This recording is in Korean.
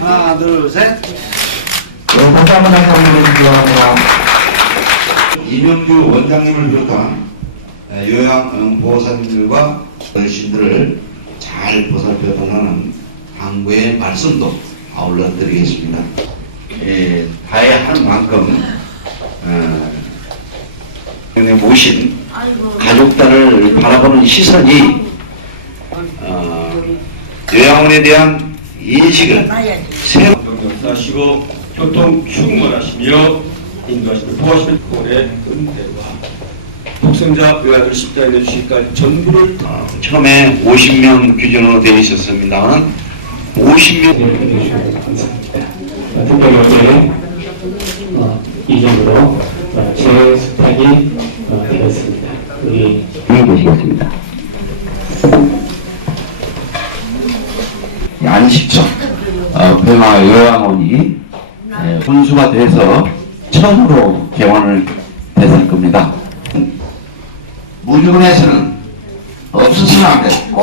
하나, 둘, 셋. 네, 다시 한번 다시 한번 해주시기 바랍니다. 이명규 원장님을 비롯한 예, 요양보호사님들과 어르신들을 잘 보살펴달라는 당부의 말씀도 아울러 드리겠습니다. 예, 다해 한 만큼 모신 가족들을 바라보는 시선이 어, 요양원에 대한 인식을 새로 역사하시고 교통 충만하시며 인도하시며 보호하시며 올해 은혜와 독생자 외아들 십자가에 주실까 전부를 어, 처음에 50명 기준으로 되어 있었습니다만 50명 특별히 어제 어, 이전으로 어, 재수탁이 어, 되었습니다. 우리 보시겠습니다. 안식처 어, 평화 요양원이 에, 분수가 돼서 처음으로 개원을 됐을 겁니다. 무주군에서는 없어서는 안 돼. 꼭